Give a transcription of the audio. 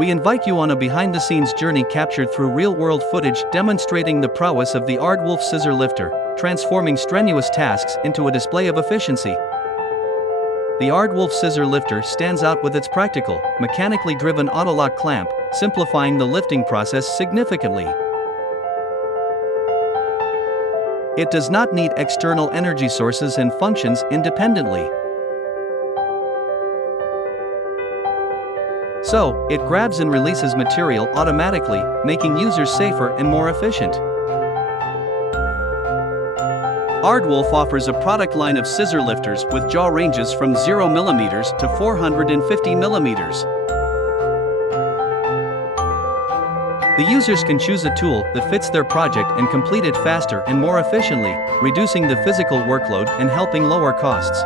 We invite you on a behind-the-scenes journey captured through real-world footage demonstrating the prowess of the Aardwolf scissor lifter, transforming strenuous tasks into a display of efficiency. The Aardwolf scissor lifter stands out with its practical, mechanically driven autolock clamp, simplifying the lifting process significantly. It does not need external energy sources and functions independently. So, it grabs and releases material automatically, making users safer and more efficient. Aardwolf offers a product line of scissor lifters with jaw ranges from 0 mm to 450 mm. The users can choose a tool that fits their project and complete it faster and more efficiently, reducing the physical workload and helping lower costs.